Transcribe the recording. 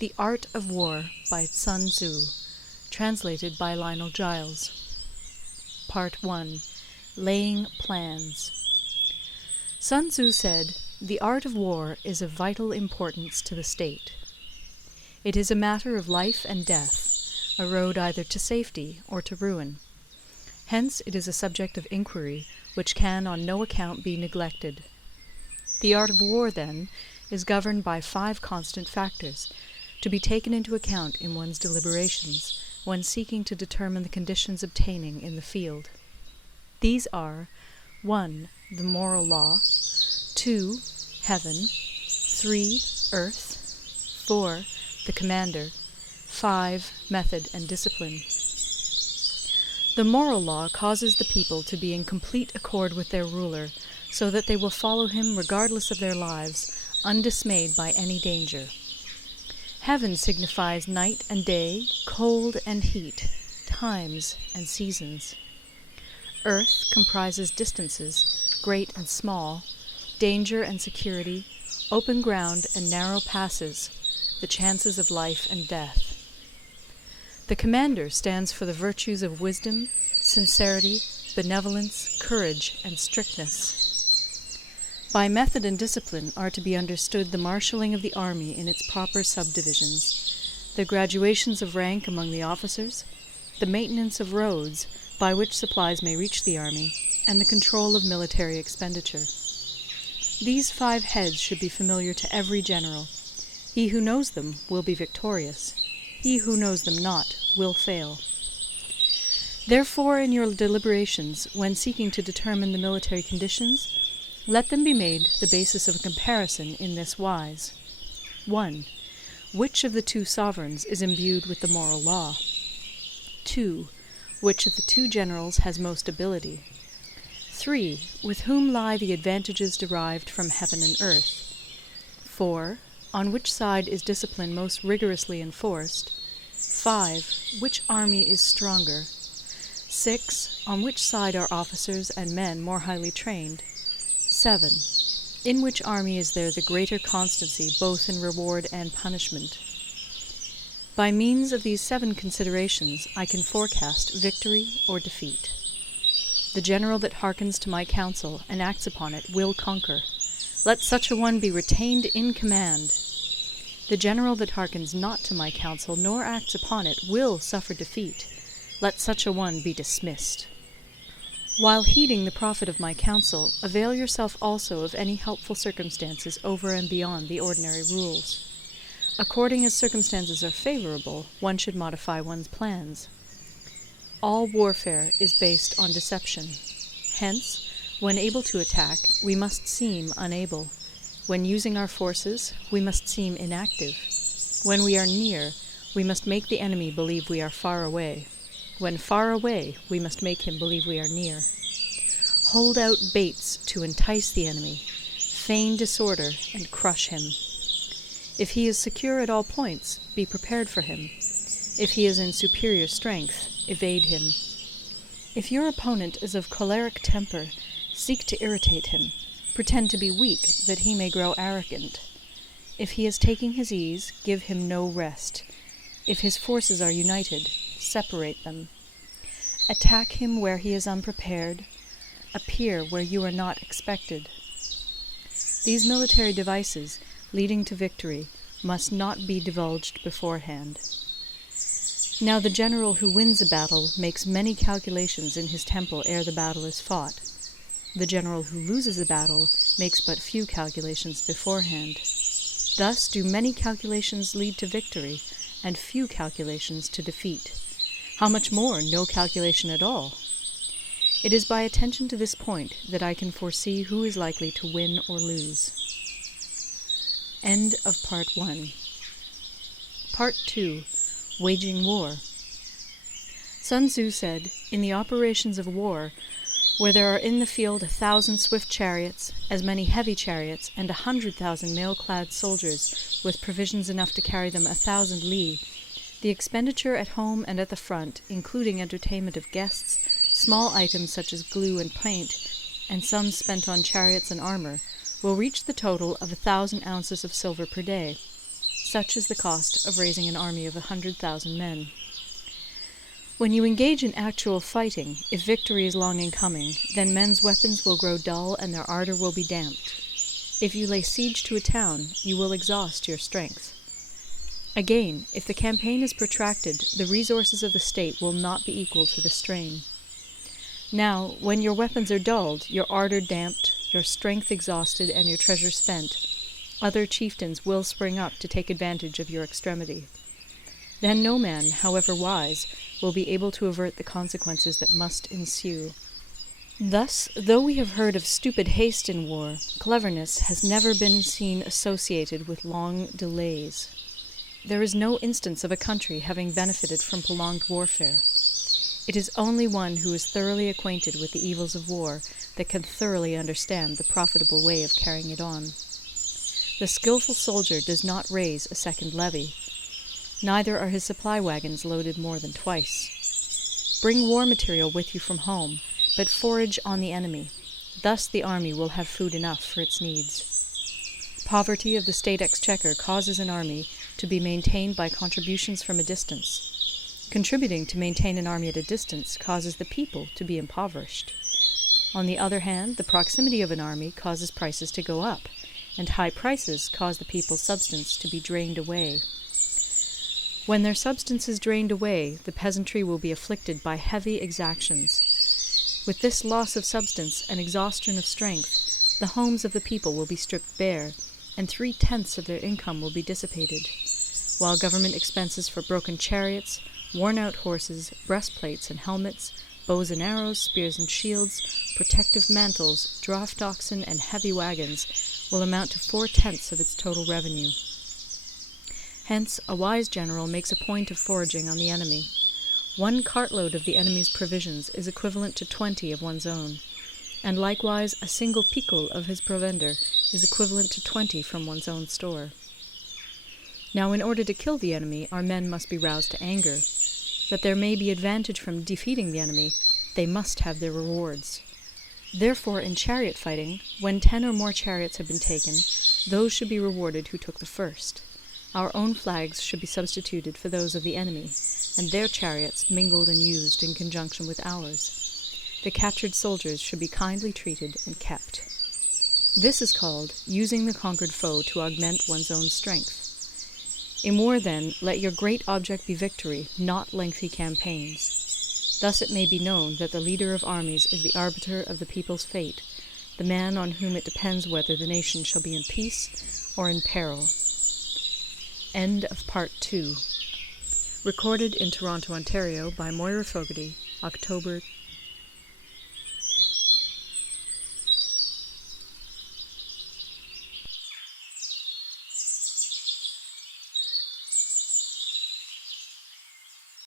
The Art of War by Sun Tzu, translated by Lionel Giles. Part 1. Laying Plans. Sun Tzu said, "The art of war is of vital importance to the state. It is a matter of life and death, a road either to safety or to ruin. Hence it is a subject of inquiry which can on no account be neglected. The art of war, then, is governed by 5 constant factors, to be taken into account in one's deliberations when seeking to determine the conditions obtaining in the field. These are 1. The moral law, 2. Heaven, 3. Earth, 4. The commander, 5. Method and discipline. The moral law causes the people to be in complete accord with their ruler, so that they will follow him regardless of their lives, undismayed by any danger. Heaven signifies night and day, cold and heat, times and seasons. Earth comprises distances, great and small, danger and security, open ground and narrow passes, the chances of life and death. The commander stands for the virtues of wisdom, sincerity, benevolence, courage, and strictness. By method and discipline are to be understood the marshalling of the army in its proper subdivisions, the graduations of rank among the officers, the maintenance of roads by which supplies may reach the army, and the control of military expenditure. These 5 heads should be familiar to every general. He who knows them will be victorious. He who knows them not will fail. Therefore, in your deliberations, when seeking to determine the military conditions, let them be made the basis of a comparison in this wise. 1. Which of the 2 sovereigns is imbued with the moral law? 2. Which of the 2 generals has most ability? 3. With whom lie the advantages derived from heaven and earth? 4. On which side is discipline most rigorously enforced? 5. Which army is stronger? 6. On which side are officers and men more highly trained? 7. In which army is there the greater constancy both in reward and punishment? By means of these 7 considerations I can forecast victory or defeat. The general that hearkens to my counsel and acts upon it will conquer. Let such a one be retained in command. The general that hearkens not to my counsel nor acts upon it will suffer defeat. Let such a one be dismissed. While heeding the profit of my counsel, avail yourself also of any helpful circumstances over and beyond the ordinary rules. According as circumstances are favorable, one should modify one's plans. All warfare is based on deception. Hence, when able to attack, we must seem unable. When using our forces, we must seem inactive. When we are near, we must make the enemy believe we are far away. When far away, we must make him believe we are near. Hold out baits to entice the enemy, feign disorder, and crush him. If he is secure at all points, be prepared for him. If he is in superior strength, evade him. If your opponent is of choleric temper, seek to irritate him. Pretend to be weak, that he may grow arrogant. If he is taking his ease, give him no rest. If his forces are united, separate them. Attack him where he is unprepared. Appear where you are not expected. These military devices, leading to victory, must not be divulged beforehand. Now the general who wins a battle makes many calculations in his temple ere the battle is fought. The general who loses a battle makes but few calculations beforehand. Thus do many calculations lead to victory, and few calculations to defeat. How much more no calculation at all? It is by attention to this point that I can foresee who is likely to win or lose. End of Part 1. Part 2. Waging War. Sun Tzu said, "In the operations of war, where there are in the field 1,000 swift chariots, as many heavy chariots, and 100,000 mail-clad soldiers, with provisions enough to carry them 1,000 li, the expenditure at home and at the front, including entertainment of guests, small items such as glue and paint, and sums spent on chariots and armor, will reach the total of 1,000 ounces of silver per day, such is the cost of raising an army of 100,000 men. When you engage in actual fighting, if victory is long in coming, then men's weapons will grow dull and their ardor will be damped. If you lay siege to a town, you will exhaust your strength. Again, if the campaign is protracted, the resources of the state will not be equal to the strain. Now, when your weapons are dulled, your ardor damped, your strength exhausted, and your treasure spent, other chieftains will spring up to take advantage of your extremity. Then no man, however wise, will be able to avert the consequences that must ensue. Thus, though we have heard of stupid haste in war, cleverness has never been seen associated with long delays. There is no instance of a country having benefited from prolonged warfare. It is only one who is thoroughly acquainted with the evils of war that can thoroughly understand the profitable way of carrying it on. The skillful soldier does not raise a second levy. Neither are his supply wagons loaded more than twice. Bring war material with you from home, but forage on the enemy. Thus the army will have food enough for its needs. Poverty of the state exchequer causes an army to be maintained by contributions from a distance. Contributing to maintain an army at a distance causes the people to be impoverished. On the other hand, the proximity of an army causes prices to go up, and high prices cause the people's substance to be drained away. When their substance is drained away, the peasantry will be afflicted by heavy exactions. With this loss of substance and exhaustion of strength, the homes of the people will be stripped bare, and 3/10 of their income will be dissipated, while government expenses for broken chariots, worn-out horses, breastplates and helmets, bows and arrows, spears and shields, protective mantles, draft oxen, and heavy wagons will amount to 4/10 of its total revenue. Hence, a wise general makes a point of foraging on the enemy. 1 cartload of the enemy's provisions is equivalent to 20 of one's own, and likewise a single picul of his provender is equivalent to 20 from one's own store. Now, in order to kill the enemy, our men must be roused to anger. That there may be advantage from defeating the enemy, they must have their rewards. Therefore, in chariot fighting, when 10 or more chariots have been taken, those should be rewarded who took the first. Our own flags should be substituted for those of the enemy, and their chariots mingled and used in conjunction with ours. The captured soldiers should be kindly treated and kept. This is called using the conquered foe to augment one's own strength. In war, then, let your great object be victory, not lengthy campaigns. Thus it may be known that the leader of armies is the arbiter of the people's fate, the man on whom it depends whether the nation shall be in peace or in peril. End of Part 2. Recorded in Toronto, Ontario by Moira Fogarty, October